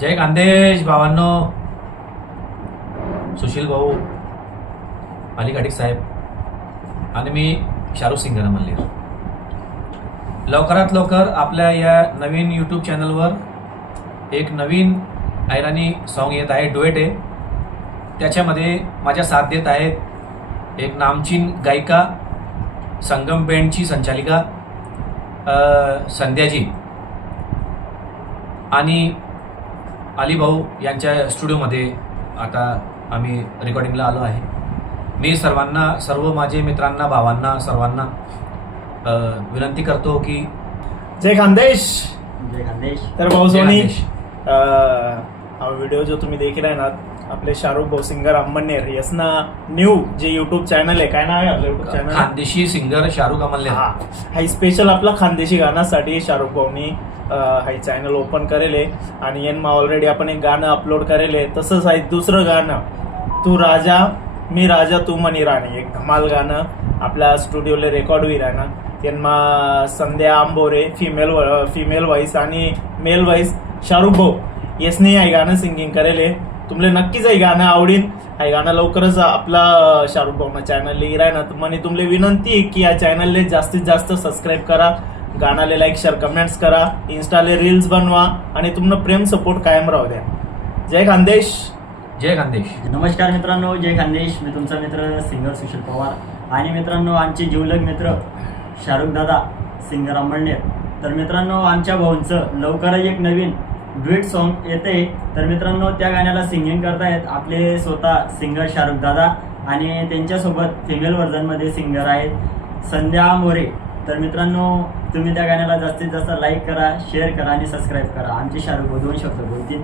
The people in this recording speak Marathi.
जय खानदेश भावांनो. सुशील भाऊ अली साहेब आणि मी शाहरुख सिंग मल्लीर लवकरात लवकर आपल्या या नवीन यूट्यूब चॅनलवर एक नवीन ऐराणी सॉन्ग येत आहे डुएट आहे. त्याच्यामध्ये माझ्या साथ देत आहेत एक नामचीन गायिका संगम बँडची संचालिका संध्याजी. आणि अलीभाऊ यांच्या स्टुडिओमध्ये आता आम्ही रेकॉर्डिंगला आलो आहे. मी सर्वांना सर्व माझे मित्रांना भावांना सर्वांना विनंती करतो की जय खानदेश जय खानदेश तर भाऊ सोनी हा व्हिडिओ जो तुम्ही देखील आहे ना आपले शाहरुख भाऊ सिंगर अंबनेर यसना न्यू जे युट्यूब चॅनल आहे काय नाव आहे आपलं YouTube channel Khandeshi singer Shahrukh Amalle हा. हा स्पेशल आपला खानदेशी गाण्यासाठी शाहरुख भाऊनी हे चॅनल ओपन करेल आणि आणि मा ऑलरेडी आपण एक गाणं अपलोड करेल. तसंच आहे दुसरं गाणं तू राजा मी राजा तू मनी राणी. एक धमाल गाणं आपल्या स्टुडिओला रेकॉर्ड होईल ना. त्यांना Sandhya Ambore female female voice आणि मेल व्हॉइस शाहरुख भाऊ. यसने हे गाणं सिंगिंग करेल. तुमले नक्कीच हे गाणं आवडीन. हे गाणं लवकरच आपला शाहरुख भाऊना चॅनल राय ना. तुम्हाला तुमले विनंती आहे की या चॅनलले जास्तीत जास्त सबस्क्राईब करा. गाण्याला लाईक शेअर कमेंट्स करा. इन्स्टाले रील्स बनवा आणि तुमनं प्रेम सपोर्ट कायम राहू द्या. जय खानदेश. जय खानदेश. नमस्कार मित्रांनो जय खानदेश. मी तुमचा मित्र सिंगर सुशील पवार. आणि मित्रांनो आमचे जिवलग मित्र शाहरुख दादा सिंगर अंबळनेर तर मित्रांनो आमच्या भाऊंचं लवकरच एक नवीन ड्युएट सॉन्ग येते. तर मित्रांनो त्या गाण्याला सिंगिंग करतायत आपले स्वतः सिंगर शाहरुख दादा आणि त्यांच्यासोबत फिमेल व्हर्जनमध्ये सिंगर आहेत संध्या मोरे. तर मित्रांनो तुम्ही त्या गाण्याला जास्तीत जास्त लाईक करा शेअर करा आणि सबस्क्राईब करा. आमचे शाहरुख दोन शब्द बोलतील.